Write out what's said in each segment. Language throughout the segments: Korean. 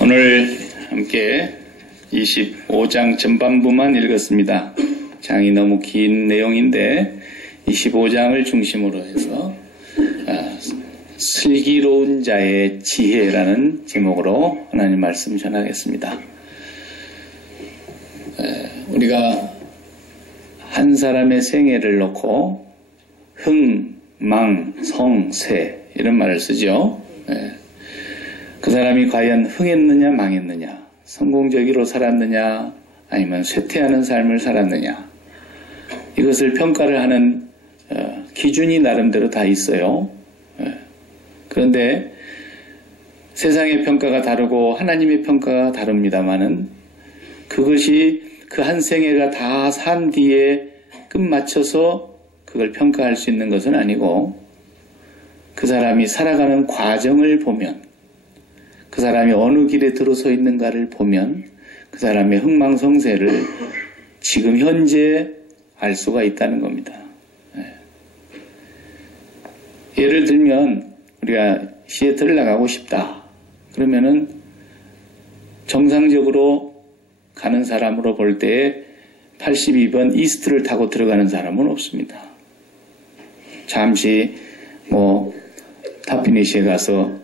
오늘 함께 25장 전반부만 읽었습니다. 장이 너무 긴 내용인데 25장을 중심으로 해서 슬기로운 자의 지혜라는 제목으로 하나님 말씀 전하겠습니다. 우리가 한 사람의 생애를 놓고 흥, 망, 성, 쇠 이런 말을 쓰죠. 그 사람이 과연 흥했느냐 망했느냐, 성공적으로 살았느냐 아니면 쇠퇴하는 삶을 살았느냐, 이것을 평가를 하는 기준이 나름대로 다 있어요. 그런데 세상의 평가가 다르고 하나님의 평가가 다릅니다마는 그것이 그 한 생애가 다 산 뒤에 끝마쳐서 그걸 평가할 수 있는 것은 아니고, 그 사람이 살아가는 과정을 보면, 그 사람이 어느 길에 들어서 있는가를 보면 그 사람의 흥망성쇠를 지금 현재 알 수가 있다는 겁니다. 예를 들면 우리가 시애틀을 나가고 싶다 그러면은 정상적으로 가는 사람으로 볼 때에 82번 이스트를 타고 들어가는 사람은 없습니다. 잠시 타피니시에 가서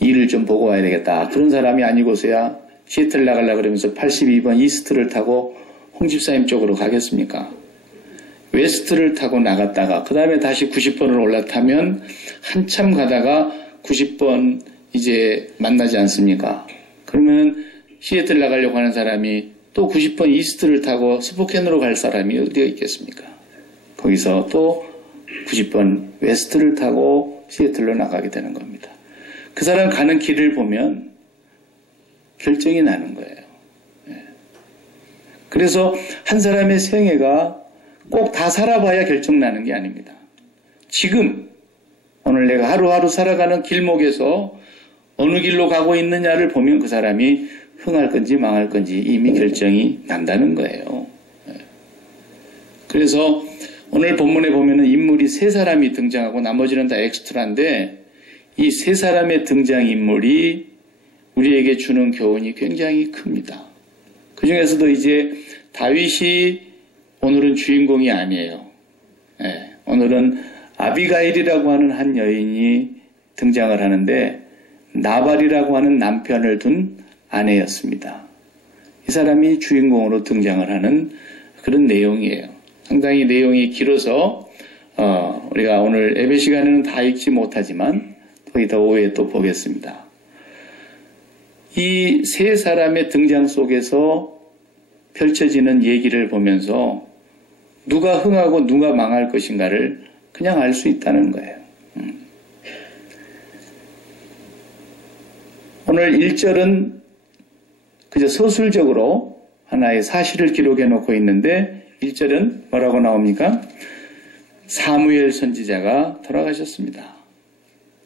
일을 좀 보고 와야 되겠다, 그런 사람이 아니고서야 시애틀 나가려고 그러면서 82번 이스트를 타고 홍집사님 쪽으로 가겠습니까? 웨스트를 타고 나갔다가 그 다음에 다시 90번을 올라타면 한참 가다가 90번 이제 만나지 않습니까? 그러면 시애틀 나가려고 하는 사람이 또 90번 이스트를 타고 스포켄으로 갈 사람이 어디가 있겠습니까? 거기서 또 90번 웨스트를 타고 시애틀로 나가게 되는 겁니다. 그 사람 가는 길을 보면 결정이 나는 거예요. 그래서 한 사람의 생애가 꼭 다 살아봐야 결정나는 게 아닙니다. 지금 오늘 내가 하루하루 살아가는 길목에서 어느 길로 가고 있느냐를 보면 그 사람이 흥할 건지 망할 건지 이미 결정이 난다는 거예요. 그래서 오늘 본문에 보면은 인물이 세 사람이 등장하고 나머지는 다 엑스트라인데, 이 세 사람의 등장인물이 우리에게 주는 교훈이 굉장히 큽니다. 그 중에서도 이제 다윗이 오늘은 주인공이 아니에요. 오늘은 아비가일이라고 하는 한 여인이 등장을 하는데, 나발이라고 하는 남편을 둔 아내였습니다. 이 사람이 주인공으로 등장을 하는 그런 내용이에요. 상당히 내용이 길어서 우리가 오늘 예배 시간에는 다 읽지 못하지만 거기다 오후에 또 보겠습니다. 이 세 사람의 등장 속에서 펼쳐지는 얘기를 보면서 누가 흥하고 누가 망할 것인가를 그냥 알 수 있다는 거예요. 오늘 1절은 그저 서술적으로 하나의 사실을 기록해 놓고 있는데, 1절은 뭐라고 나옵니까? 사무엘 선지자가 돌아가셨습니다.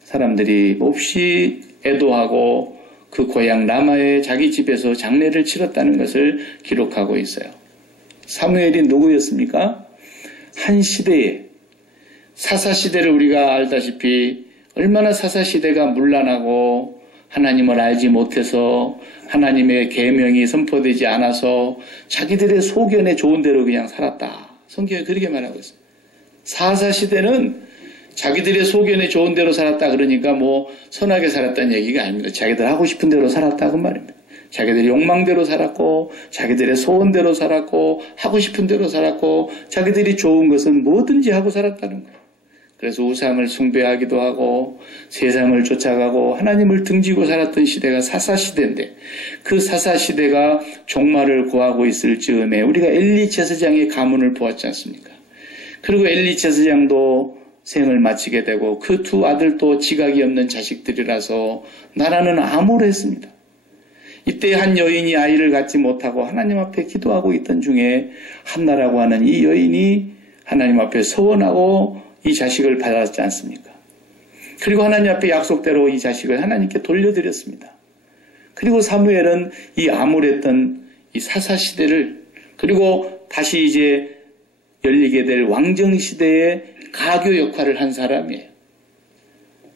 사람들이 몹시 애도하고 그 고향 라마의 자기 집에서 장례를 치렀다는 것을 기록하고 있어요. 사무엘이 누구였습니까? 한 시대에, 사사시대를 우리가 알다시피 얼마나 사사시대가 문란하고 하나님을 알지 못해서 하나님의 계명이 선포되지 않아서 자기들의 소견에 좋은 대로 그냥 살았다. 성경이 그렇게 말하고 있어요. 사사시대는 자기들의 소견에 좋은 대로 살았다 그러니까 선하게 살았다는 얘기가 아닙니다. 자기들 하고 싶은 대로 살았다고 말입니다. 자기들의 욕망대로 살았고, 자기들의 소원대로 살았고, 하고 싶은 대로 살았고, 자기들이 좋은 것은 뭐든지 하고 살았다는 거예요. 그래서 우상을 숭배하기도 하고 세상을 쫓아가고 하나님을 등지고 살았던 시대가 사사시대인데, 그 사사시대가 종말을 구하고 있을 즈음에 우리가 엘리 제사장의 가문을 보았지 않습니까? 그리고 엘리 제사장도 생을 마치게 되고 그 두 아들도 지각이 없는 자식들이라서 나라는 암울했습니다. 이때 한 여인이 아이를 갖지 못하고 하나님 앞에 기도하고 있던 중에 한나라고 하는 이 여인이 하나님 앞에 서원하고 이 자식을 받았지 않습니까? 그리고 하나님 앞에 약속대로 이 자식을 하나님께 돌려드렸습니다. 그리고 사무엘은 이 암울했던 이 사사시대를, 그리고 다시 이제 열리게 될 왕정시대의 가교 역할을 한 사람이에요.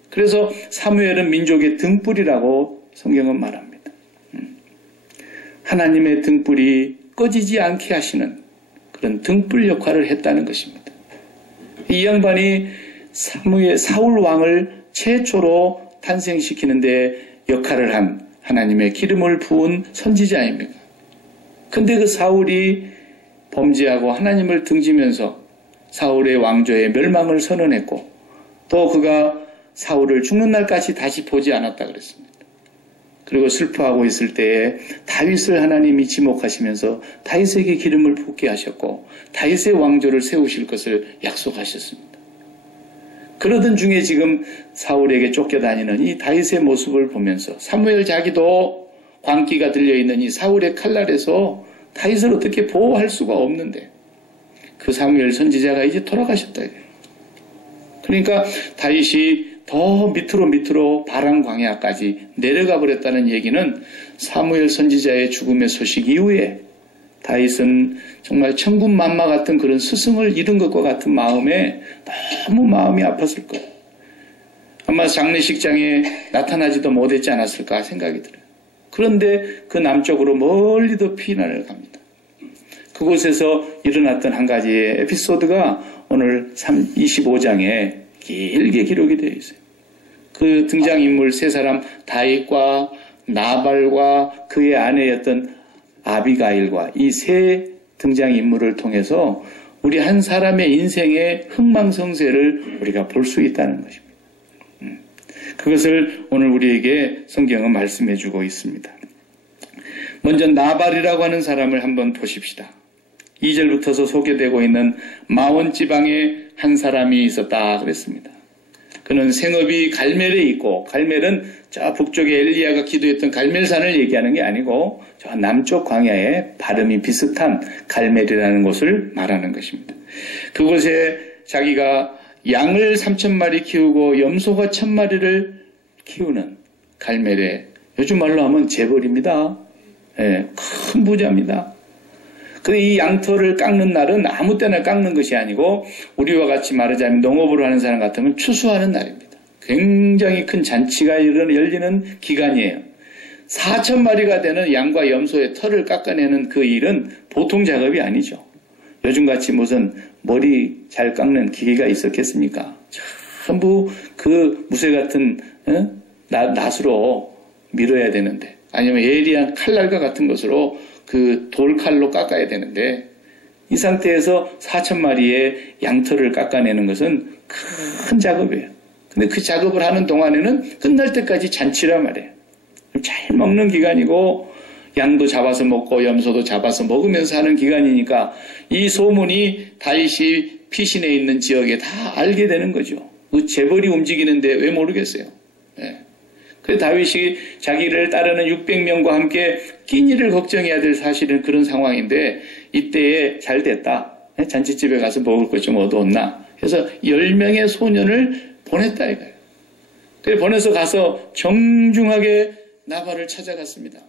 그래서 사무엘은 민족의 등불이라고 성경은 말합니다. 하나님의 등불이 꺼지지 않게 하시는 그런 등불 역할을 했다는 것입니다. 이 양반이 사울 왕을 최초로 탄생시키는데 역할을 한 하나님의 기름을 부은 선지자입니다. 근데 그 사울이 범죄하고 하나님을 등지면서 사울의 왕조의 멸망을 선언했고 또 그가 사울을 죽는 날까지 다시 보지 않았다 그랬습니다. 그리고 슬퍼하고 있을 때에 다윗을 하나님이 지목하시면서 다윗에게 기름을 붓게 하셨고 다윗의 왕조를 세우실 것을 약속하셨습니다. 그러던 중에 지금 사울에게 쫓겨다니는 이 다윗의 모습을 보면서 사무엘 자기도 광기가 들려있는 이 사울의 칼날에서 다윗을 어떻게 보호할 수가 없는데 그 사무엘 선지자가 이제 돌아가셨다. 그러니까 다윗이 더 밑으로 바람 광야까지 내려가 버렸다는 얘기는 사무엘 선지자의 죽음의 소식 이후에 다윗은 정말 천군만마 같은 그런 스승을 잃은 것과 같은 마음에 너무 마음이 아팠을 거예요. 아마 장례식장에 나타나지도 못했지 않았을까 생각이 들어요. 그런데 그 남쪽으로 멀리도 피난을 갑니다. 그곳에서 일어났던 한 가지의 에피소드가 오늘 25장에 길게 기록이 되어 있어요. 그 등장인물 세 사람 다윗과 나발과 그의 아내였던 아비가일과 이 세 등장인물을 통해서 우리 한 사람의 인생의 흥망성쇠를 우리가 볼 수 있다는 것입니다. 그것을 오늘 우리에게 성경은 말씀해 주고 있습니다. 먼저 나발이라고 하는 사람을 한번 보십시다. 2절부터서 소개되고 있는 마온 지방에 한 사람이 있었다 그랬습니다. 그는 생업이 갈멜에 있고, 갈멜은 저 북쪽에 엘리야가 기도했던 갈멜산을 얘기하는 게 아니고 저 남쪽 광야에 발음이 비슷한 갈멜이라는 곳을 말하는 것입니다. 그곳에 자기가 양을 3,000마리 키우고 염소가 1,000마리를 키우는 갈멜에 요즘 말로 하면 재벌입니다. 네, 큰 부자입니다. 근데 이 양털을 깎는 날은 아무 때나 깎는 것이 아니고 우리와 같이 말하자면 농업을 하는 사람 같으면 추수하는 날입니다. 굉장히 큰 잔치가 열리는 기간이에요. 4,000마리가 되는 양과 염소의 털을 깎아내는 그 일은 보통 작업이 아니죠. 요즘같이 무슨 머리 잘 깎는 기계가 있었겠습니까? 전부 그 무쇠 같은 낫으로 밀어야 되는데 아니면 예리한 칼날과 같은 것으로 그 돌칼로 깎아야 되는데 이 상태에서 4,000마리의 양털을 깎아내는 것은 큰 작업이에요. 근데 그 작업을 하는 동안에는 끝날 때까지 잔치란 말이에요. 잘 먹는 기간이고 양도 잡아서 먹고 염소도 잡아서 먹으면서 하는 기간이니까 이 소문이 다윗이 피신해 있는 지역에 다 알게 되는 거죠. 그 재벌이 움직이는데 왜 모르겠어요. 네. 그래서 다윗이 자기를 따르는 600명과 함께 끼니를 걱정해야 될 사실은 그런 상황인데 이때에 잘 됐다. 잔치집에 가서 먹을 것 좀 얻어온나. 그래서 10명의 소년을 보냈다 이거예요. 그래서 보내서 가서 정중하게 나발을 찾아갔습니다.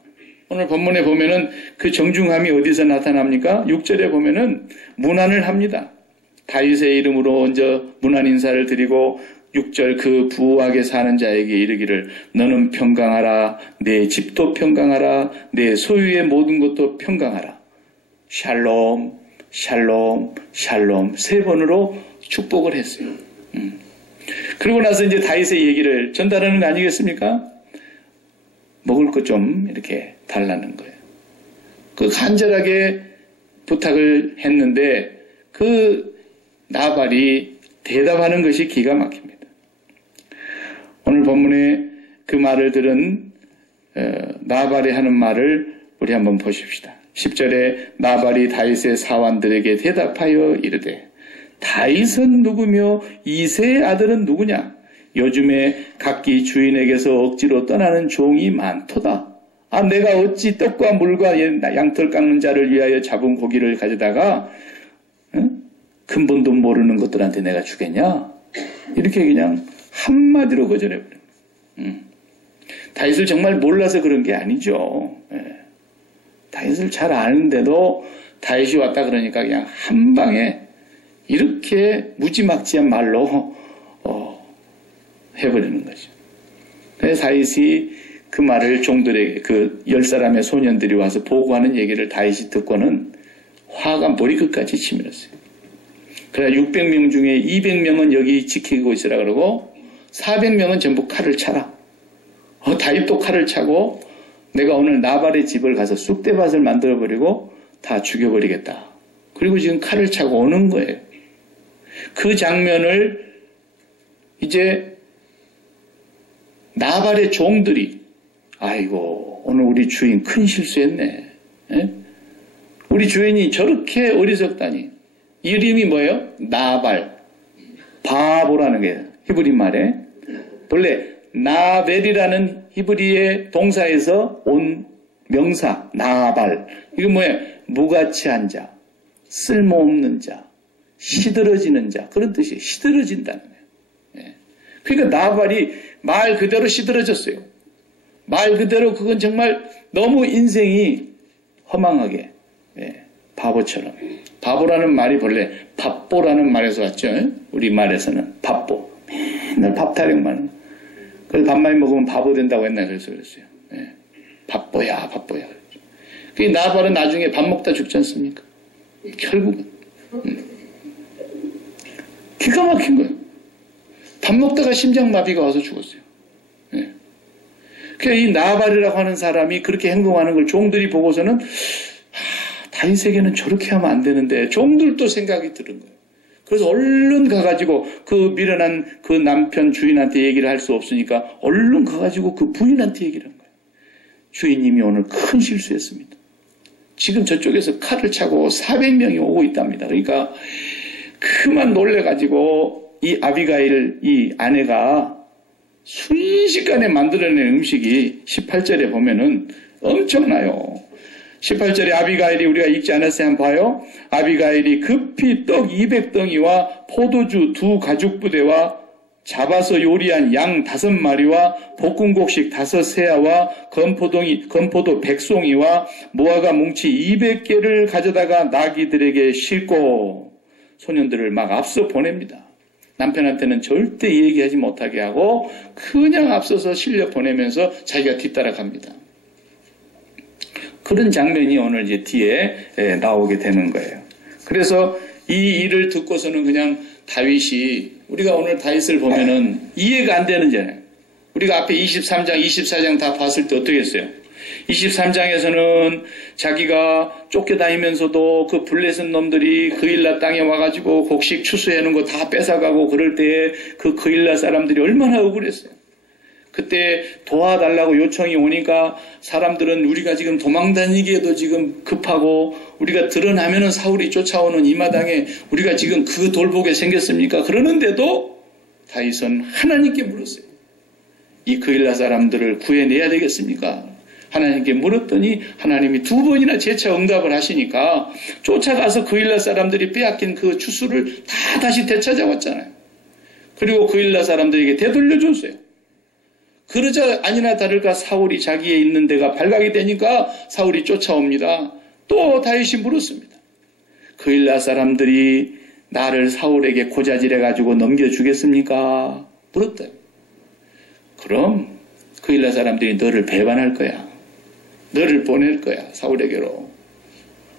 오늘 본문에 보면은 그 정중함이 어디서 나타납니까? 6절에 보면은 문안을 합니다. 다윗의 이름으로 먼저 문안 인사를 드리고 6절 그 부하게 사는 자에게 이르기를 너는 평강하라 내 집도 평강하라 내 소유의 모든 것도 평강하라 샬롬 샬롬 샬롬 3번으로 축복을 했어요. 그러고 나서 이제 다윗의 얘기를 전달하는 거 아니겠습니까? 먹을 것 좀 이렇게 달라는 거예요. 그 간절하게 부탁을 했는데 그 나발이 대답하는 것이 기가 막힙니다. 오늘 본문에 그 말을 들은 나발이 하는 말을 우리 한번 보십시다. 10절에 나발이 다윗의 사환들에게 대답하여 이르되 다윗은 누구며 이새의 아들은 누구냐? 요즘에 각기 주인에게서 억지로 떠나는 종이 많도다. 아, 내가 어찌 떡과 물과 양털 깎는 자를 위하여 잡은 고기를 가져다가 근본도 모르는 것들한테 내가 주겠냐? 이렇게 그냥 한마디로 거절해버려요. 다윗을 정말 몰라서 그런 게 아니죠. 다윗을 잘 아는데도 다윗이 왔다 그러니까 그냥 한 방에 이렇게 무지막지한 말로 해버리는 거죠. 그래서 다윗이 그 말을 종들에게 그 10사람의 소년들이 와서 보고하는 얘기를 다윗이 듣고는 화가 머리끝까지 치밀었어요. 그러나 600명 중에 200명은 여기 지키고 있으라 그러고 400명은 전부 칼을 차라. 다윗도 칼을 차고 내가 오늘 나발의 집을 가서 쑥대밭을 만들어버리고 다 죽여버리겠다. 그리고 지금 칼을 차고 오는 거예요. 그 장면을 이제 나발의 종들이 아이고 오늘 우리 주인 큰 실수했네. 에? 우리 주인이 저렇게 어리석다니. 이름이 뭐예요? 나발. 바보라는 게 히브리 말에. 본래 나벨이라는 히브리의 동사에서 온 명사 나발. 이건 뭐예요? 무가치한 자, 쓸모없는 자, 시들어지는 자. 그런 뜻이에요. 시들어진다는 거예요. 예. 그러니까 나발이 말 그대로 시들어졌어요. 말 그대로 그건 정말 너무 인생이 허망하게 예, 바보처럼. 바보라는 말이 본래 밥보라는 말에서 왔죠. 우리 말에서는 밥보. 맨날 밥 타령만. 그래서 밥 많이 먹으면 바보 된다고 옛날에 그랬어요. 예. 밥보야, 밥보야. 그 나발은 나중에 밥 먹다 죽지 않습니까? 결국은. 기가 막힌 거예요. 밥 먹다가 심장마비가 와서 죽었어요. 예. 그러니까 이 나발이라고 하는 사람이 그렇게 행동하는 걸 종들이 보고서는 다윗에게는 저렇게 하면 안 되는데 종들도 생각이 드는 거예요. 그래서 얼른 가가지고 그 미련한 그 남편 주인한테 얘기를 할 수 없으니까 얼른 가가지고 그 부인한테 얘기를 한 거예요. 주인님이 오늘 큰 실수했습니다. 지금 저쪽에서 칼을 차고 400명이 오고 있답니다. 그러니까 그만 놀래가지고 이 아비가일 이 아내가 순식간에 만들어낸 음식이 18절에 보면은 엄청나요. 18절에 아비가일이 우리가 읽지 않았어요. 한번 봐요. 아비가일이 급히 떡 200덩이와 포도주 2 가죽부대와 잡아서 요리한 양 5마리와 볶음곡식 5세아와 건포도 100송이와 무화과 뭉치 200개를 가져다가 나귀들에게 싣고 소년들을 막 앞서 보냅니다. 남편한테는 절대 얘기하지 못하게 하고 그냥 앞서서 실려 보내면서 자기가 뒤따라갑니다. 그런 장면이 오늘 이제 뒤에 나오게 되는 거예요. 그래서 이 일을 듣고서는 그냥 다윗이 우리가 오늘 다윗을 보면은 이해가 안 되는잖아요. 우리가 앞에 23장, 24장 다 봤을 때 어떻게 했어요? 23장에서는 자기가 쫓겨다니면서도 그 블레셋 놈들이 그일라 땅에 와가지고 곡식 추수해놓은 거 다 뺏어가고 그럴 때에 그 그일라 사람들이 얼마나 억울했어요. 그때 도와달라고 요청이 오니까 사람들은 우리가 지금 도망다니기에도 지금 급하고 우리가 드러나면은 사울이 쫓아오는 이 마당에 우리가 지금 그 돌보게 생겼습니까? 그러는데도 다윗은 하나님께 물었어요. 이 그일라 사람들을 구해내야 되겠습니까? 하나님께 물었더니 하나님이 2번이나 재차 응답을 하시니까 쫓아가서 그일라 사람들이 빼앗긴 그 추수를 다 다시 되찾아왔잖아요. 그리고 그일라 사람들에게 되돌려줬어요. 그러자 아니나 다를까 사울이 자기의 있는 데가 발각이 되니까 사울이 쫓아옵니다. 또 다윗이 물었습니다. 그일라 사람들이 나를 사울에게 고자질해가지고 넘겨주겠습니까? 물었다. 그럼 그일라 사람들이 너를 배반할 거야. 너를 보낼 거야. 사울에게로.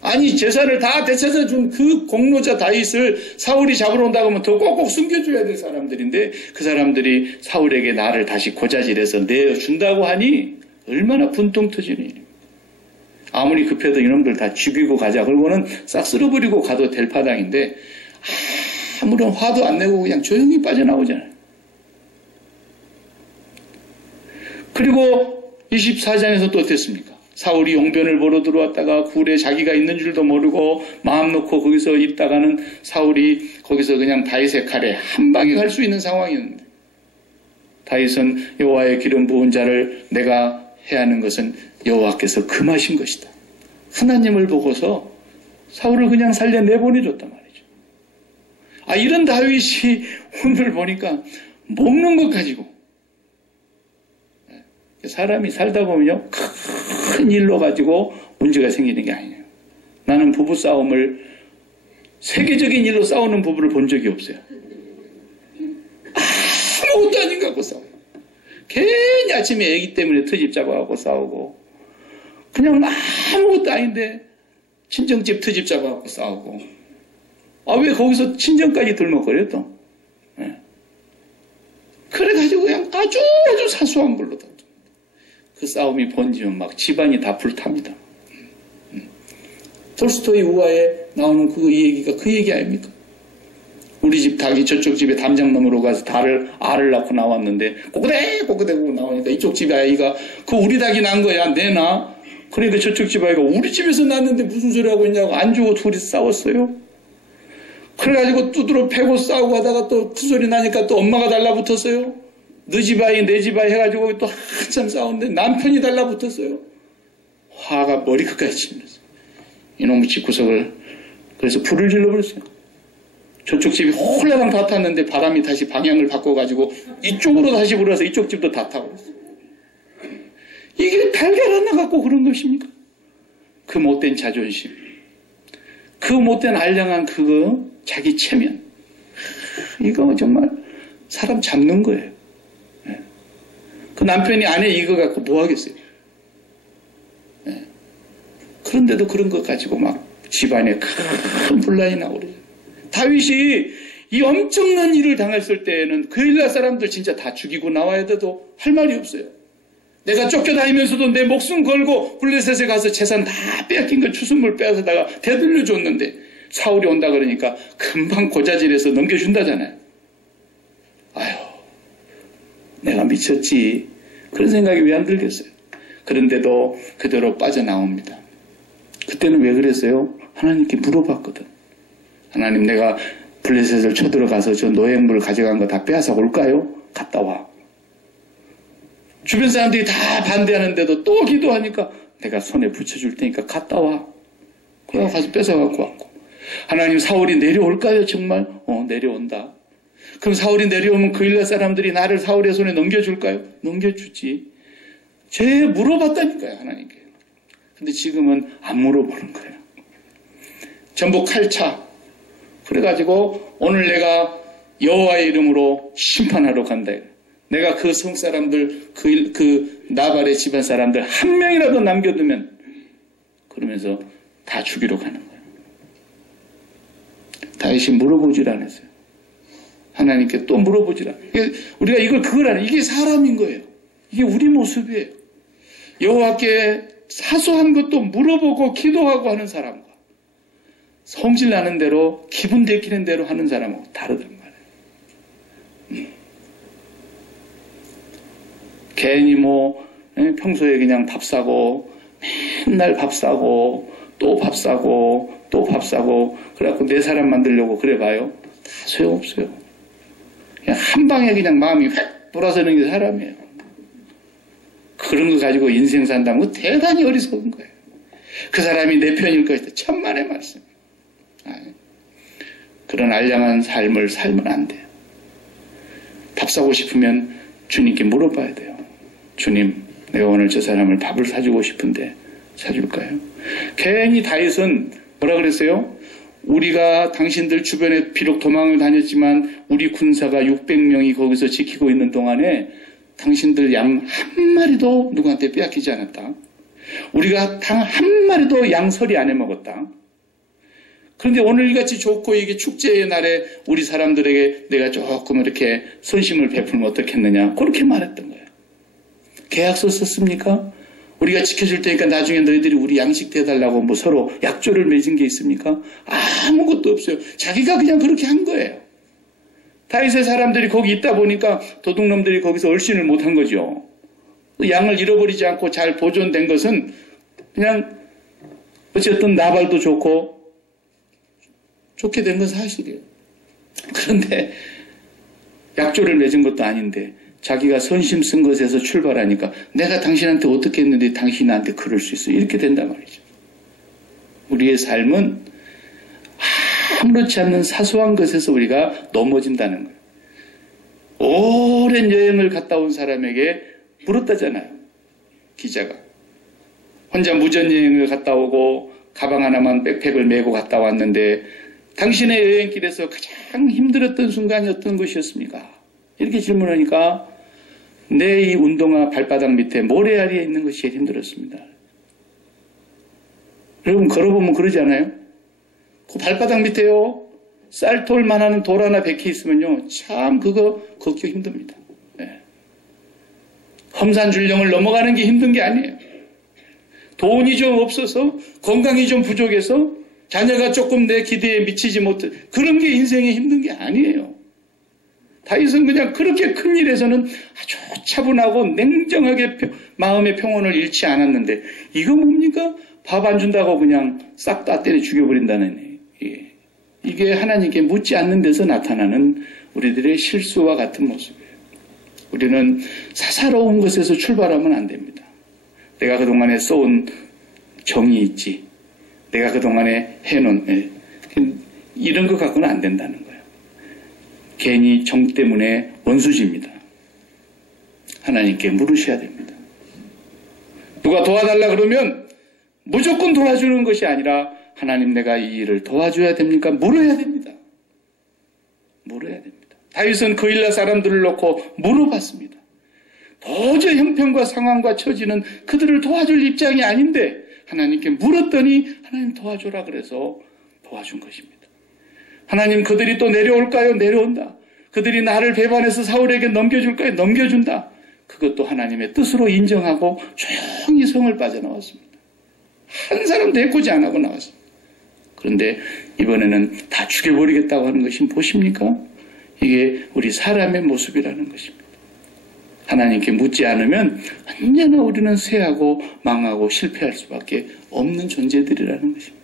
아니 제사를 다 되찾아준 그 공로자 다윗을 사울이 잡으러 온다고 하면 더 꼭꼭 숨겨줘야 될 사람들인데 그 사람들이 사울에게 나를 다시 고자질해서 내어준다고 하니 얼마나 분통 터지니. 아무리 급해도 이놈들 다 죽이고 가자. 그러고는 싹 쓸어버리고 가도 될 파당인데 아무런 화도 안 내고 그냥 조용히 빠져나오잖아요. 그리고 24장에서 또 어땠습니까? 사울이 용변을 보러 들어왔다가 굴에 자기가 있는 줄도 모르고 마음 놓고 거기서 있다가는 사울이 거기서 그냥 다윗의 칼에 한 방에 갈 수 있는 상황이었는데 다윗은 여호와의 기름 부은 자를 내가 해야 하는 것은 여호와께서 금하신 것이다. 하나님을 보고서 사울을 그냥 살려내보내줬단 말이죠. 이런 다윗이 오늘 보니까 먹는 것 가지고 사람이 살다 보면요 큰 일로 가지고 문제가 생기는 게 아니에요. 나는 부부싸움을 세계적인 일로 싸우는 부부를 본 적이 없어요. 아무것도 아닌 것 같고 싸워요. 괜히 아침에 애기 때문에 트집 잡아갖고 싸우고, 그냥 아무것도 아닌데 친정집 트집 잡아갖고 싸우고, 아, 왜 거기서 친정까지 들먹거려 또? 네. 그래가지고 그냥 아주 사소한 걸로다. 그 싸움이 번지면 막 집안이 다 불탑니다. 톨스토이 우화에 나오는 이 얘기가 그 얘기 아닙니까? 우리 집 닭이 저쪽 집에 담장 너머로 가서 알을 낳고 나왔는데 꼬그대고 나오니까 이쪽 집 아이가 그 우리 닭이 난 거야, 내놔. 그러니까 저쪽 집 아이가 우리 집에서 낳았는데 무슨 소리 하고 있냐고 안 주고 둘이 싸웠어요. 그래가지고 두드러 패고 싸우고 하다가 또 큰 소리 나니까 또 엄마가 달라붙었어요. 너 집 아이 내 집 아이 해가지고 또 한참 싸웠는데 남편이 달라붙었어요. 화가 머리 끝까지 치면서 이놈의 집구석을 그래서 불을 질러버렸어요. 저쪽 집이 홀라당 다 탔는데 바람이 다시 방향을 바꿔가지고 이쪽으로 다시 불어서 이쪽 집도 다 타버렸어요. 이게 달걀 하나 갖고 그런 것입니까? 그 못된 자존심, 그 못된 알량한 그거 자기 체면, 이거 정말 사람 잡는 거예요. 그 남편이 아내 이거 갖고 뭐 하겠어요? 그런데도 그런 것 가지고 막 집안에 큰 분란이 나오고 그래요. 다윗이 이 엄청난 일을 당했을 때에는 그 일라 사람들 진짜 다 죽이고 나와야 돼도 할 말이 없어요. 내가 쫓겨다니면서도 내 목숨 걸고 블레셋에 가서 재산 다 빼앗긴 걸 추수물 빼앗아다가 되돌려 줬는데 사울이 온다 그러니까 금방 고자질해서 넘겨준다잖아요. 아휴, 내가 미쳤지. 그런 생각이 왜 안 들겠어요? 그런데도 그대로 빠져나옵니다. 그때는 왜 그랬어요? 하나님께 물어봤거든. 하나님, 내가 블레셋을 쳐들어가서 저 노획물 가져간 거 다 빼앗아 올까요? 갔다 와. 주변 사람들이 다 반대하는데도 또 기도하니까 내가 손에 붙여줄 테니까 갔다 와. 그래서 가서 뺏어갖고 왔고. 하나님, 사울이 내려올까요? 정말? 내려온다. 그럼 사울이 내려오면 그 일라 사람들이 나를 사울의 손에 넘겨줄까요? 넘겨주지. 쟤 물어봤다니까요, 하나님께. 근데 지금은 안 물어보는 거예요. 전부 칼차. 그래가지고 오늘 내가 여호와의 이름으로 심판하러 간다. 내가 그 성 사람들, 그 나발의 집안 사람들 한 명이라도 남겨두면 그러면서 다 죽이러 가는 거예요. 다윗이 물어보질 않았어요. 하나님께 또 물어보질 않아요. 우리가 그걸 아는 이게 사람인 거예요. 이게 우리 모습이에요. 여호와께 사소한 것도 물어보고 기도하고 하는 사람과 성질 나는 대로 기분 데키는 대로 하는 사람하고 다르단 말이에요. 괜히 평소에 그냥 밥 사고 맨날 밥 사고 또 밥 사고 또 밥 사고 그래갖고 내 사람 만들려고 그래봐요. 다 소용없어요. 그냥 한 방에 그냥 마음이 획 돌아서는 게 사람이에요. 그런 거 가지고 인생 산다는 거 대단히 어리석은 거예요. 그 사람이 내 편일 것이다. 천만의 말씀. 그런 알량한 삶을 살면 안 돼요. 밥 사고 싶으면 주님께 물어봐야 돼요. 주님, 내가 오늘 저 사람을 밥을 사주고 싶은데 사줄까요? 괜히 다윗은 뭐라 그랬어요? 우리가 당신들 주변에 비록 도망을 다녔지만 우리 군사가 600명이 거기서 지키고 있는 동안에 당신들 양 한 마리도 누구한테 빼앗기지 않았다. 우리가 당 한 마리도 양 서리 안 해먹었다. 그런데 오늘같이 좋고 이게 축제의 날에 우리 사람들에게 내가 조금 이렇게 선심을 베풀면 어떻겠느냐. 그렇게 말했던 거예요. 계약서 썼습니까? 우리가 지켜줄 테니까 나중에 너희들이 우리 양식 대달라고 서로 약조를 맺은 게 있습니까? 아무것도 없어요. 자기가 그냥 그렇게 한 거예요. 다윗의 사람들이 거기 있다 보니까 도둑놈들이 거기서 얼씬을 못한 거죠. 양을 잃어버리지 않고 잘 보존된 것은 그냥 어쨌든 나발도 좋고 좋게 된 건 사실이에요. 그런데 약조를 맺은 것도 아닌데 자기가 선심 쓴 것에서 출발하니까 내가 당신한테 어떻게 했는데 당신이 나한테 그럴 수 있어. 이렇게 된단 말이죠. 우리의 삶은 아무렇지 않는 사소한 것에서 우리가 넘어진다는 거예요. 오랜 여행을 갔다 온 사람에게 물었다잖아요. 기자가. 혼자 무전여행을 갔다 오고 가방 하나만 백팩을 메고 갔다 왔는데 당신의 여행길에서 가장 힘들었던 순간이 어떤 것이었습니까? 이렇게 질문하니까 내 이 운동화 발바닥 밑에 모래알이 있는 것이 제일 힘들었습니다. 여러분 걸어보면 그러지 않아요? 그 발바닥 밑에요, 쌀돌만 하는 돌 하나 박혀 있으면요, 참 그거 걷기 힘듭니다. 네. 험산줄령을 넘어가는 게 힘든 게 아니에요. 돈이 좀 없어서, 건강이 좀 부족해서, 자녀가 조금 내 기대에 미치지 못해, 그런 게 인생에 힘든 게 아니에요. 다윗은 그냥 그렇게 큰 일에서는 아주 차분하고 냉정하게 마음의 평온을 잃지 않았는데, 이거 뭡니까? 밥 안 준다고 그냥 싹 다 때려 죽여버린다는, 이게 하나님께 묻지 않는 데서 나타나는 우리들의 실수와 같은 모습이에요. 우리는 사사로운 것에서 출발하면 안 됩니다. 내가 그동안에 써온 정이 있지, 내가 그동안에 해놓은, 이런 것 갖고는 안 된다는 거예요. 괜히 정 때문에 원수집니다. 하나님께 물으셔야 됩니다. 누가 도와달라 그러면 무조건 도와주는 것이 아니라, 하나님 내가 이 일을 도와줘야 됩니까? 물어야 됩니다. 물어야 됩니다. 다윗은 그일라 사람들을 놓고 물어봤습니다. 도저히 형편과 상황과 처지는 그들을 도와줄 입장이 아닌데 하나님께 물었더니 하나님 도와줘라 그래서 도와준 것입니다. 하나님 그들이 또 내려올까요? 내려온다. 그들이 나를 배반해서 사울에게 넘겨줄까요? 넘겨준다. 그것도 하나님의 뜻으로 인정하고 조용히 성을 빠져나왔습니다. 한 사람도 해코지 안 하고 나왔습니다. 그런데 이번에는 다 죽여버리겠다고 하는 것이 보십니까? 이게 우리 사람의 모습이라는 것입니다. 하나님께 묻지 않으면 언제나 우리는 쇠하고 망하고 실패할 수밖에 없는 존재들이라는 것입니다.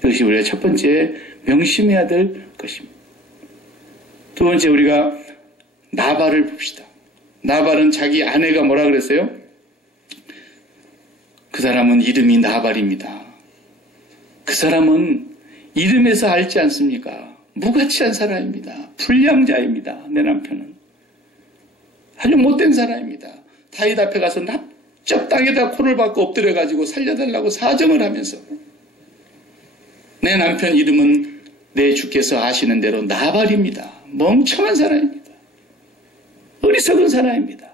이것이 우리가 첫 번째 명심해야 될 것입니다. 두 번째, 우리가 나발을 봅시다. 나발은 자기 아내가 뭐라 그랬어요? 그 사람은 이름이 나발입니다. 그 사람은 이름에서 알지 않습니까? 무가치한 사람입니다. 불량자입니다. 내 남편은. 아주 못된 사람입니다. 다윗 앞에 가서 납작 땅에다 코를 박고 엎드려가지고 살려달라고 사정을 하면서, 내 남편 이름은 내 주께서 아시는 대로 나발입니다. 멍청한 사람입니다. 어리석은 사람입니다.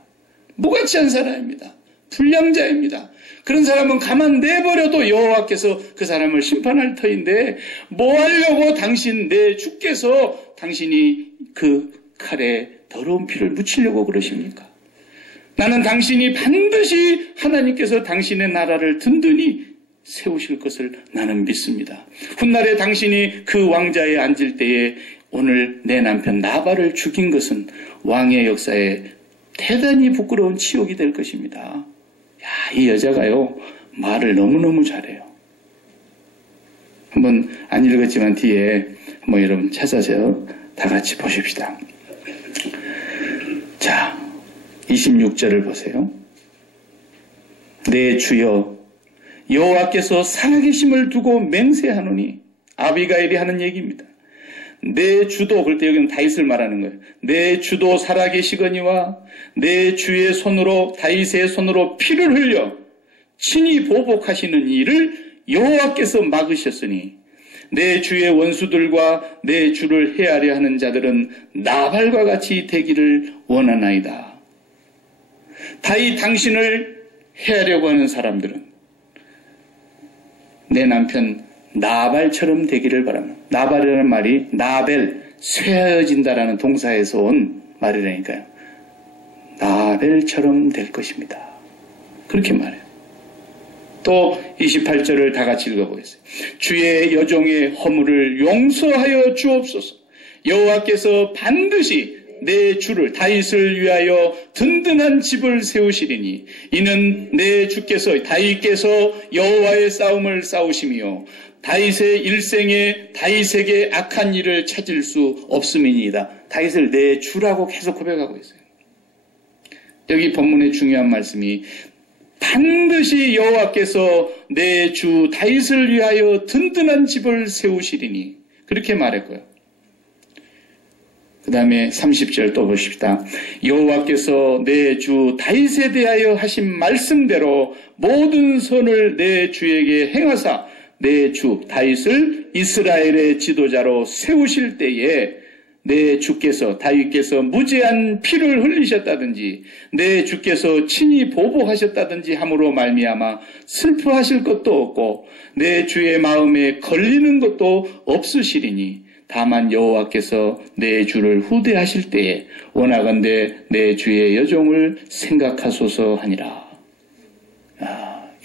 무가치한 사람입니다. 불량자입니다. 그런 사람은 가만 내버려도 여호와께서 그 사람을 심판할 터인데, 뭐 하려고 당신 내 주께서 당신이 그 칼에 더러운 피를 묻히려고 그러십니까? 나는 당신이 반드시 하나님께서 당신의 나라를 든든히 세우실 것을 나는 믿습니다. 훗날에 당신이 그 왕자에 앉을 때에 오늘 내 남편 나발을 죽인 것은 왕의 역사에 대단히 부끄러운 치욕이 될 것입니다. 야, 이 여자가요, 말을 너무너무 잘해요. 한번 안 읽었지만 뒤에 한번 여러분 찾아서 다 같이 보십시다. 자, 26절을 보세요. 내 주여, 여호와께서 살아계심을 두고 맹세하노니, 아비가일이 하는 얘기입니다. 내 주도, 그럴 때 여기는 다윗을 말하는 거예요. 내 주도 살아계시거니와 내 주의 손으로, 다윗의 손으로 피를 흘려 친히 보복하시는 일을 여호와께서 막으셨으니 내 주의 원수들과 내 주를 해하려 하는 자들은 나발과 같이 되기를 원하나이다. 다윗 당신을 해하려고 하는 사람들은 내 남편 나발처럼 되기를 바랍니다. 나발이라는 말이 나벨, 쇠하여진다라는 동사에서 온 말이라니까요. 나벨처럼 될 것입니다. 그렇게 말해요. 또 28절을 다 같이 읽어보겠습니다. 주의 여종의 허물을 용서하여 주옵소서. 여호와께서 반드시 내 주를 다윗을 위하여 든든한 집을 세우시리니 이는 내 주께서 다윗께서 여호와의 싸움을 싸우시며 다윗의 일생에 다윗에게 악한 일을 찾을 수 없음이니이다. 다윗을 내 주라고 계속 고백하고 있어요. 여기 본문의 중요한 말씀이 반드시 여호와께서 내 주 다윗을 위하여 든든한 집을 세우시리니 그렇게 말했고요. 그 다음에 30절 또 보십시다. 여호와께서 내 주 다윗에 대하여 하신 말씀대로 모든 선을 내 주에게 행하사 내 주 다윗을 이스라엘의 지도자로 세우실 때에 내 주께서 다윗께서 무제한 피를 흘리셨다든지 내 주께서 친히 보복하셨다든지 함으로 말미암아 슬퍼하실 것도 없고 내 주의 마음에 걸리는 것도 없으시리니 다만 여호와께서 내 주를 후대하실 때에 원하건대 내 주의 여종을 생각하소서 하니라.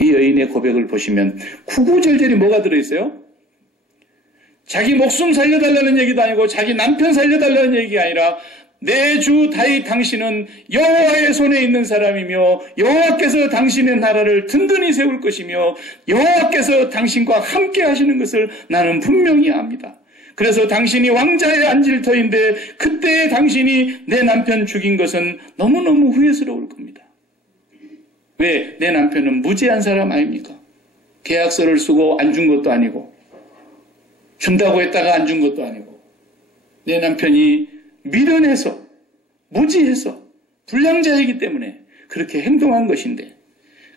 이 여인의 고백을 보시면 구구절절이 뭐가 들어있어요? 자기 목숨 살려달라는 얘기도 아니고 자기 남편 살려달라는 얘기가 아니라 내 주 다윗 당신은 여호와의 손에 있는 사람이며 여호와께서 당신의 나라를 든든히 세울 것이며 여호와께서 당신과 함께 하시는 것을 나는 분명히 압니다. 그래서 당신이 왕자에 앉을 터인데 그때 당신이 내 남편 죽인 것은 너무너무 후회스러울 겁니다. 왜? 내 남편은 무죄한 사람 아닙니까? 계약서를 쓰고 안 준 것도 아니고 준다고 했다가 안 준 것도 아니고 내 남편이 미련해서 무지해서 불량자이기 때문에 그렇게 행동한 것인데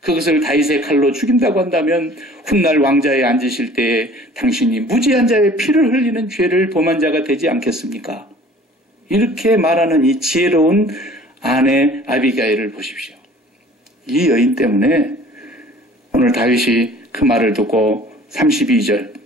그것을 다윗의 칼로 죽인다고 한다면 훗날 왕자에 앉으실 때에 당신이 무지한 자의 피를 흘리는 죄를 범한 자가 되지 않겠습니까? 이렇게 말하는 이 지혜로운 아내 아비가일을 보십시오. 이 여인 때문에 오늘 다윗이 그 말을 듣고 32절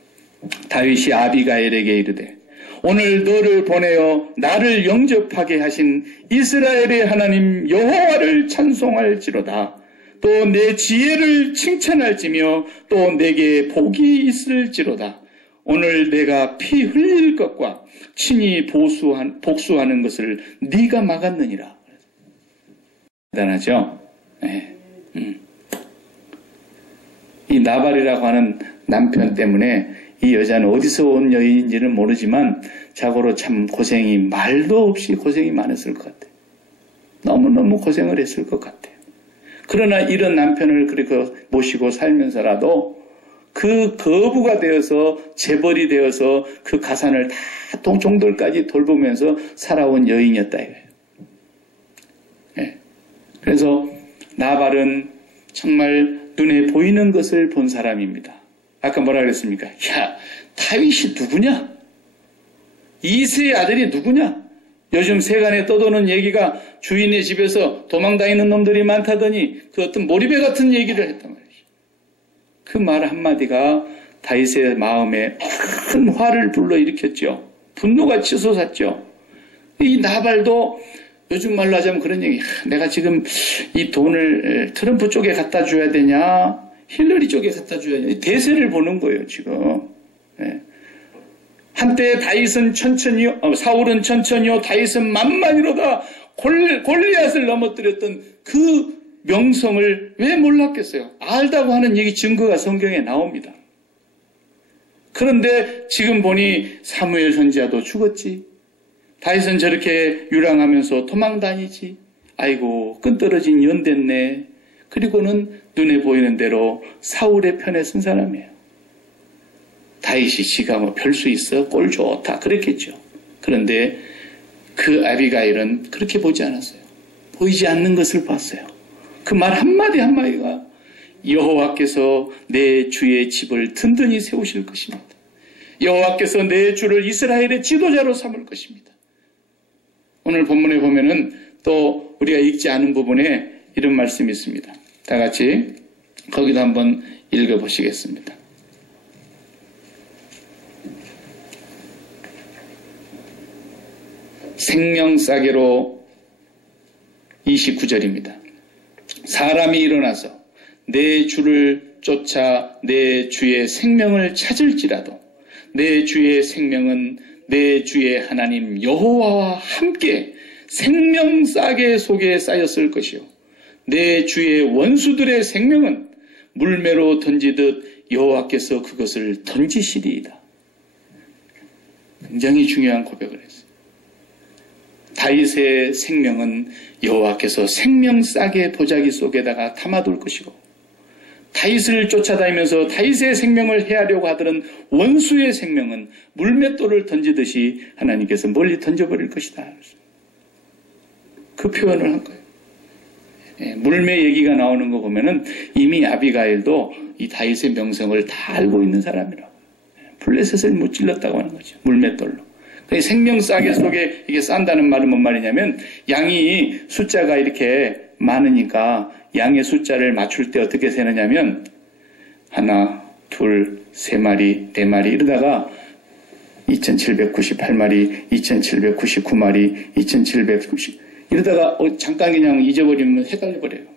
다윗이 아비가일에게 이르되 오늘 너를 보내어 나를 영접하게 하신 이스라엘의 하나님 여호와를 찬송할지로다. 또 내 지혜를 칭찬할지며 또 내게 복이 있을지로다. 오늘 내가 피 흘릴 것과 친히 복수하는 것을 네가 막았느니라. 대단하죠? 네. 이 나발이라고 하는 남편 때문에 이 여자는 어디서 온 여인인지는 모르지만 자고로 참 고생이 말도 없이 고생이 많았을 것 같아요. 너무너무 고생을 했을 것 같아요. 그러나 이런 남편을 그렇게 모시고 살면서라도 그 거부가 되어서 재벌이 되어서 그 가산을 다 종들까지 돌보면서 살아온 여인이었다 이거예요. 네. 그래서 나발은 정말 눈에 보이는 것을 본 사람입니다. 아까 뭐라 그랬습니까? 야, 다윗이 누구냐? 이새의 아들이 누구냐? 요즘 세간에 떠도는 얘기가 주인의 집에서 도망다니는 놈들이 많다더니 그 어떤 몰입애 같은 얘기를 했단 말이죠. 그 말 한마디가 다윗의 마음에 큰 화를 불러일으켰죠. 분노가 치솟았죠. 이 나발도 요즘 말로 하자면 그런 얘기, 내가 지금 이 돈을 트럼프 쪽에 갖다 줘야 되냐, 힐러리 쪽에 갖다 줘야 되냐, 대세를 보는 거예요, 지금. 네. 한때 다윗은 천천히요, 사울은 천천히요, 다윗은 만만이로다 골리앗을 넘어뜨렸던 그 명성을 왜 몰랐겠어요? 알다고 하는 얘기 증거가 성경에 나옵니다. 그런데 지금 보니 사무엘 선지자도 죽었지. 다윗은 저렇게 유랑하면서 도망다니지. 아이고 끈떨어진 연 됐네. 그리고는 눈에 보이는 대로 사울의 편에 선 사람이에요. 다윗이 지가 뭐 별 수 있어? 꼴 좋다 그랬겠죠. 그런데 그 아비가일은 그렇게 보지 않았어요. 보이지 않는 것을 봤어요. 그 말 한마디 한마디가 여호와께서 내 주의 집을 든든히 세우실 것입니다. 여호와께서 내 주를 이스라엘의 지도자로 삼을 것입니다. 오늘 본문에 보면은 또 우리가 읽지 않은 부분에 이런 말씀이 있습니다. 다 같이 거기도 한번 읽어보시겠습니다. 생명싸개로 29절입니다. 사람이 일어나서 내 주를 쫓아 내 주의 생명을 찾을지라도 내 주의 생명은 내 주의 하나님 여호와와 함께 생명싸개 속에 쌓였을 것이요 내 주의 원수들의 생명은 물매로 던지듯 여호와께서 그것을 던지시리이다. 굉장히 중요한 고백을 했어요. 다윗의 생명은 여호와께서 생명싸개 보자기 속에다가 담아둘 것이고 다윗을 쫓아다니면서 다윗의 생명을 해하려고 하던 원수의 생명은 물맷돌을 던지듯이 하나님께서 멀리 던져버릴 것이다. 그 표현을 한 거예요. 물매 얘기가 나오는 거 보면은 이미 아비가일도 이 다윗의 명성을 다 알고 있는 사람이라고. 블레셋을 못 찔렀다고 하는 거죠. 물맷돌로. 생명 싸개 속에 이게 싼다는 말은 뭔 말이냐면 양이 숫자가 이렇게 많으니까 양의 숫자를 맞출 때 어떻게 세느냐면 하나, 둘, 세 마리, 네 마리 이러다가 2798마리, 2799마리, 2790 이러다가 잠깐 그냥 잊어버리면 헷갈려버려요.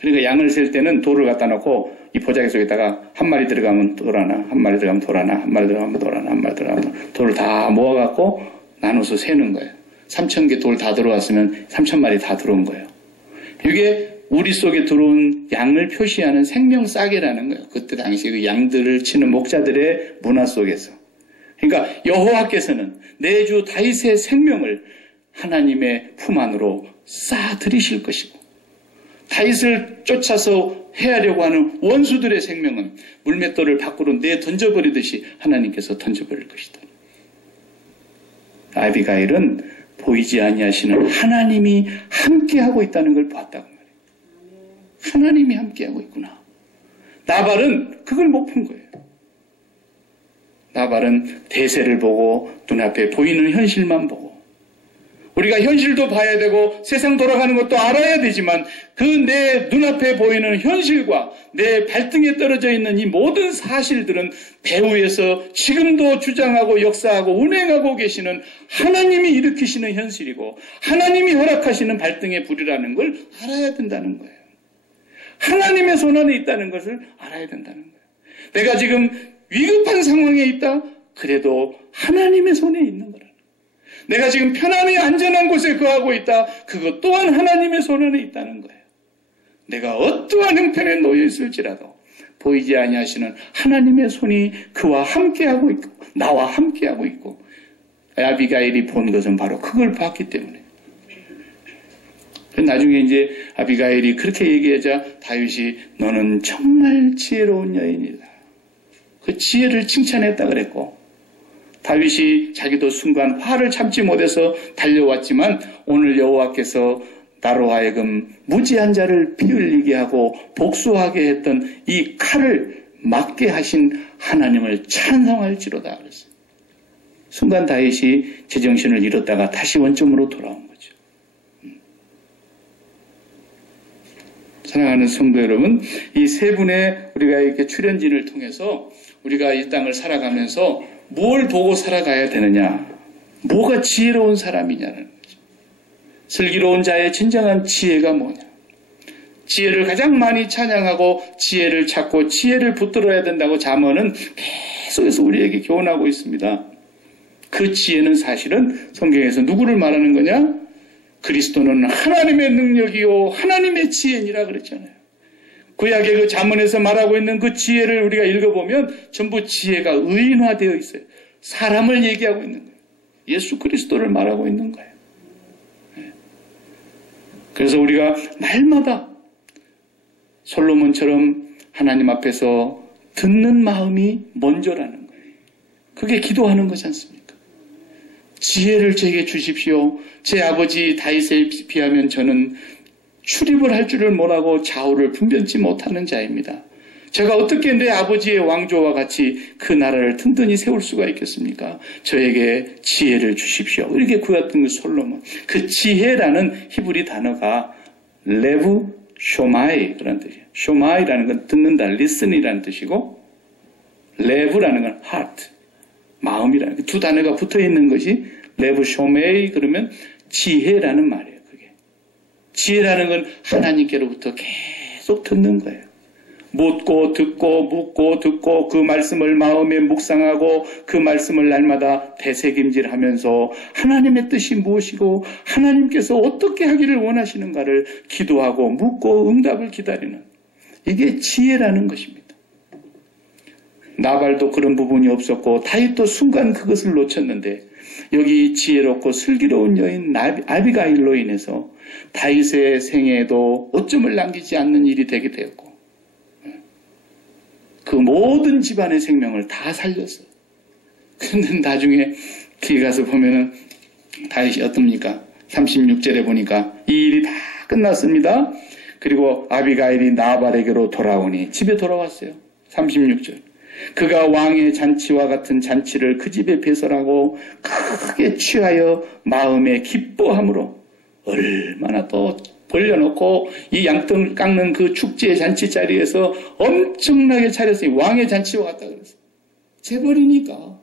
그러니까 양을 셀 때는 돌을 갖다 놓고 이 보자기 속에다가 한 마리 들어가면 돌 하나, 한 마리 들어가면 돌 하나, 한 마리 들어가면 돌 하나, 한 마리 들어가면 돌을 다 모아갖고 나눠서 세는 거예요. 3,000개 돌 다 들어왔으면 3,000마리 다 들어온 거예요. 이게 우리 속에 들어온 양을 표시하는 생명 싸개라는 거예요. 그때 당시 그 양들을 치는 목자들의 문화 속에서. 그러니까 여호와께서는 내 주 다윗의 생명을 하나님의 품 안으로 쌓아 들이실 것이고 다윗을 쫓아서 해하려고 하는 원수들의 생명은 물맷돌을 밖으로 내 던져버리듯이 하나님께서 던져버릴 것이다. 아비가일은 보이지 아니하시는 하나님이 함께하고 있다는 걸 봤다고 말이에요. 하나님이 함께하고 있구나. 나발은 그걸 못 본 거예요. 나발은 대세를 보고 눈앞에 보이는 현실만 보고 우리가 현실도 봐야 되고 세상 돌아가는 것도 알아야 되지만 그 내 눈앞에 보이는 현실과 내 발등에 떨어져 있는 이 모든 사실들은 배후에서 지금도 주장하고 역사하고 운행하고 계시는 하나님이 일으키시는 현실이고 하나님이 허락하시는 발등의 불이라는 걸 알아야 된다는 거예요. 하나님의 손 안에 있다는 것을 알아야 된다는 거예요. 내가 지금 위급한 상황에 있다? 그래도 하나님의 손에 있는 거라. 내가 지금 편안히 안전한 곳에 거하고 있다. 그것 또한 하나님의 손 안에 있다는 거예요. 내가 어떠한 형편에 놓여 있을지라도 보이지 아니하시는 하나님의 손이 그와 함께하고 있고 나와 함께하고 있고 아비가일이 본 것은 바로 그걸 봤기 때문에 나중에 이제 아비가일이 그렇게 얘기하자 다윗이 너는 정말 지혜로운 여인이다. 그 지혜를 칭찬했다 그랬고 다윗이 자기도 순간 화를 참지 못해서 달려왔지만 오늘 여호와께서 나로 하여금 무지한 자를 피 흘리게 하고 복수하게 했던 이 칼을 맞게 하신 하나님을 찬송할지로다 그랬어요. 순간 다윗이 제정신을 잃었다가 다시 원점으로 돌아온 거죠. 사랑하는 성도 여러분, 이 세 분의 우리가 이렇게 출연진을 통해서 우리가 이 땅을 살아가면서 뭘 보고 살아가야 되느냐? 뭐가 지혜로운 사람이냐는 거죠. 슬기로운 자의 진정한 지혜가 뭐냐? 지혜를 가장 많이 찬양하고 지혜를 찾고 지혜를 붙들어야 된다고 잠언은 계속해서 우리에게 교훈하고 있습니다. 그 지혜는 사실은 성경에서 누구를 말하는 거냐? 그리스도는 하나님의 능력이요 하나님의 지혜니라 그랬잖아요. 구약의 그 잠언에서 말하고 있는 그 지혜를 우리가 읽어보면 전부 지혜가 의인화되어 있어요. 사람을 얘기하고 있는 거예요. 예수 그리스도를 말하고 있는 거예요. 그래서 우리가 날마다 솔로몬처럼 하나님 앞에서 듣는 마음이 먼저라는 거예요. 그게 기도하는 거지 않습니까? 지혜를 제게 주십시오. 제 아버지 다윗에 비하면 저는 출입을 할 줄을 몰라고 좌우를 분별치 못하는 자입니다. 제가 어떻게 내 아버지의 왕조와 같이 그 나라를 든든히 세울 수가 있겠습니까? 저에게 지혜를 주십시오. 이렇게 구했던 그 솔로몬. 그 지혜라는 히브리 단어가 레브 쇼마이 그런 뜻이에요. 쇼마이라는 건 듣는다, listen이라는 뜻이고 레브라는 건 heart, 마음이라는 두 단어가 붙어 있는 것이 레브 쇼메이 그러면 지혜라는 말이에요. 지혜라는 건 하나님께로부터 계속 듣는 거예요. 묻고 듣고 묻고 듣고 그 말씀을 마음에 묵상하고 그 말씀을 날마다 되새김질하면서 하나님의 뜻이 무엇이고 하나님께서 어떻게 하기를 원하시는가를 기도하고 묻고 응답을 기다리는 이게 지혜라는 것입니다. 나발도 그런 부분이 없었고 다윗도 순간 그것을 놓쳤는데 여기 지혜롭고 슬기로운 여인 아비가일로 인해서 다윗의 생애에도 오점을 남기지 않는 일이 되게 되었고 그 모든 집안의 생명을 다 살렸어요. 그런데 나중에 뒤에 가서 보면은 다윗이 어떻습니까? 36절에 보니까 이 일이 다 끝났습니다. 그리고 아비가일이 나발에게로 돌아오니 집에 돌아왔어요. 36절. 그가 왕의 잔치와 같은 잔치를 그 집에 배설하고 크게 취하여 마음에 기뻐함으로 얼마나 또 벌려놓고 이 양떡 깎는 그 축제 잔치 자리에서 엄청나게 차렸어요. 왕의 잔치와 같다 그랬어요. 재벌이니까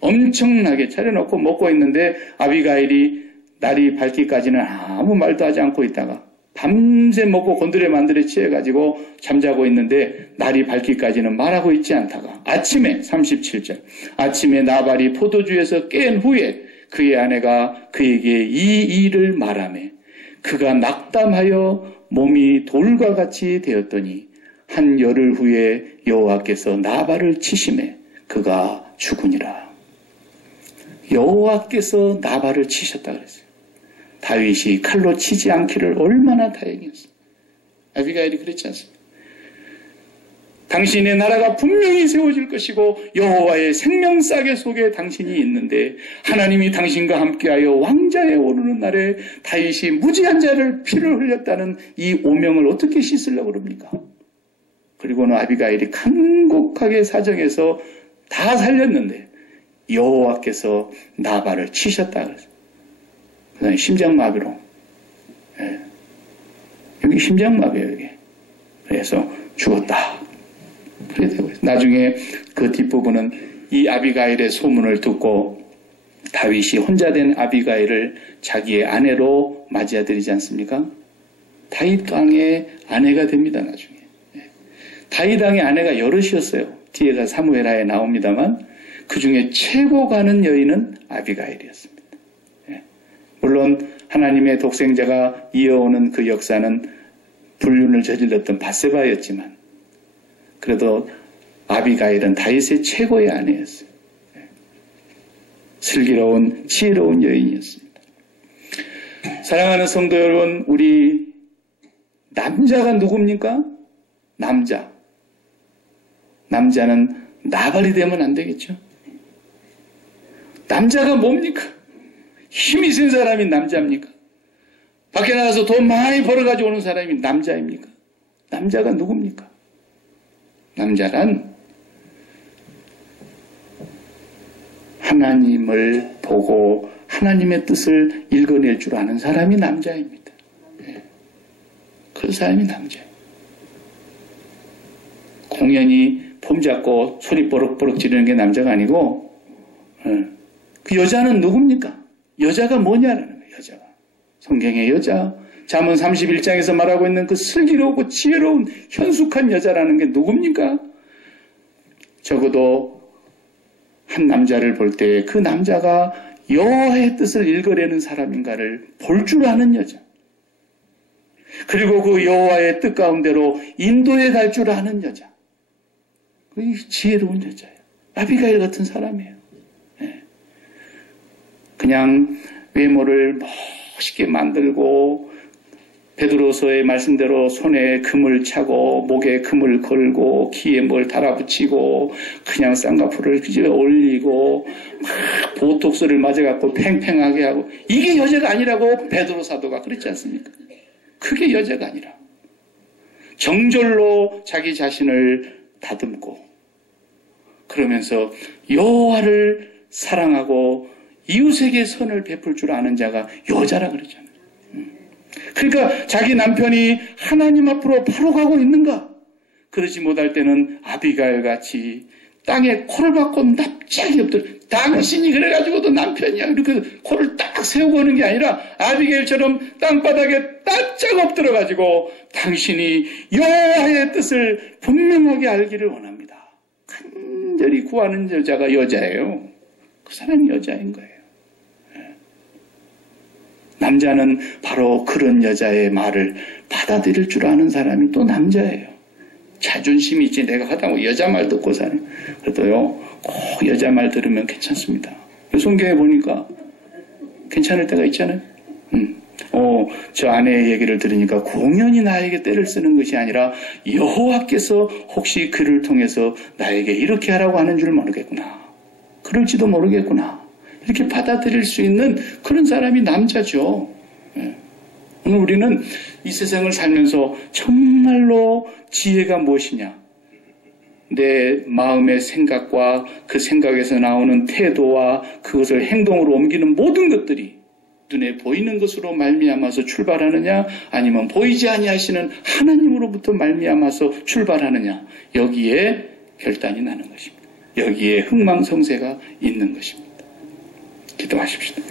엄청나게 차려놓고 먹고 있는데 아비가일이 날이 밝기까지는 아무 말도 하지 않고 있다가 밤새 먹고 곤드레 만드레 취해가지고 잠자고 있는데 날이 밝기까지는 말하고 있지 않다가 아침에 37절 아침에 나발이 포도주에서 깬 후에 그의 아내가 그에게 이 일을 말하매 그가 낙담하여 몸이 돌과 같이 되었더니 한 열흘 후에 여호와께서 나발을 치심에 그가 죽으니라. 여호와께서 나발을 치셨다 그랬어요. 다윗이 칼로 치지 않기를 얼마나 다행이었어요. 아비가일이 그랬지 않습니까? 당신의 나라가 분명히 세워질 것이고 여호와의 생명싸개 속에 당신이 있는데 하나님이 당신과 함께하여 왕자에 오르는 날에 다윗이 무지한 자를 피를 흘렸다는 이 오명을 어떻게 씻으려고 그럽니까? 그리고는 아비가일이 간곡하게 사정해서 다 살렸는데 여호와께서 나발을 치셨다 그랬어요. 그 다음에 심장마비로. 예. 여기 심장마비예요, 여기. 그래서 죽었다. 그래 되고 있어요. 나중에 그 뒷부분은 이 아비가일의 소문을 듣고 다윗이 혼자 된 아비가일을 자기의 아내로 맞이해드리지 않습니까? 다윗 왕의 아내가 됩니다, 나중에. 예. 다윗 왕의 아내가 여럿이었어요. 뒤에가 사무엘하에 나옵니다만 그 중에 최고 가는 여인은 아비가일이었습니다. 예. 물론 하나님의 독생자가 이어오는 그 역사는 불륜을 저질렀던 밧세바였지만 그래도 아비가일은 다윗의 최고의 아내였어요. 예. 슬기로운 지혜로운 여인이었습니다. 사랑하는 성도 여러분, 우리 남자가 누굽니까? 남자는 나발이 되면 안 되겠죠. 남자가 뭡니까? 힘이 센 사람이 남자입니까? 밖에 나가서 돈 많이 벌어가지고 오는 사람이 남자입니까? 남자가 누굽니까? 남자란 하나님을 보고 하나님의 뜻을 읽어낼 줄 아는 사람이 남자입니다. 네. 그 사람이 남자예요. 공연히 폼 잡고 소리 버럭버럭 지르는 게 남자가 아니고 그 여자는 누굽니까? 여자가 뭐냐라는 거예요. 여자가. 성경의 여자. 잠언 31장에서 말하고 있는 그 슬기롭고 지혜로운 현숙한 여자라는 게 누굽니까? 적어도 한 남자를 볼 때 그 남자가 여호와의 뜻을 읽어내는 사람인가를 볼 줄 아는 여자. 그리고 그 여호와의 뜻 가운데로 인도해 갈 줄 아는 여자. 지혜로운 여자예요. 아비가일 같은 사람이에요. 네. 그냥 외모를 멋있게 만들고 베드로서의 말씀대로 손에 금을 차고 목에 금을 걸고 귀에 뭘 달아붙이고 그냥 쌍꺼풀을 올리고 막 보톡스를 맞아갖고 팽팽하게 하고 이게 여자가 아니라고 베드로 사도가 그랬지 않습니까? 그게 여자가 아니라 정절로 자기 자신을 다듬고 그러면서 여호와를 사랑하고 이웃에게 선을 베풀 줄 아는 자가 여자라 그러잖아요. 그러니까 자기 남편이 하나님 앞으로 바로 가고 있는가? 그러지 못할 때는 아비가일 같이 땅에 코를 박고 납작이 엎드려. 당신이 그래가지고도 남편이야. 이렇게 코를 딱 세우고 오는 게 아니라 아비가일처럼 땅바닥에 납작 엎드려가지고 당신이 여호와의 뜻을 분명하게 알기를 원합니다. 간절히 구하는 여자가 여자예요. 그 사람이 여자인 거예요. 남자는 바로 그런 여자의 말을 받아들일 줄 아는 사람이 또 남자예요. 자존심이 있지 내가 하다고 여자 말 듣고 사는. 그래도요 꼭 여자 말 들으면 괜찮습니다. 성경에 보니까 괜찮을 때가 있잖아요. 저 아내의 얘기를 들으니까 공연히 나에게 때를 쓰는 것이 아니라 여호와께서 혹시 그를 통해서 나에게 이렇게 하라고 하는 줄 모르겠구나. 그럴지도 모르겠구나. 이렇게 받아들일 수 있는 그런 사람이 남자죠. 예. 오늘 우리는 이 세상을 살면서 정말로 지혜가 무엇이냐? 내 마음의 생각과 그 생각에서 나오는 태도와 그것을 행동으로 옮기는 모든 것들이 눈에 보이는 것으로 말미암아서 출발하느냐, 아니면 보이지 아니하시는 하나님으로부터 말미암아서 출발하느냐, 여기에 결단이 나는 것입니다. 여기에 흥망성쇠가 있는 것입니다. 기도하십시오.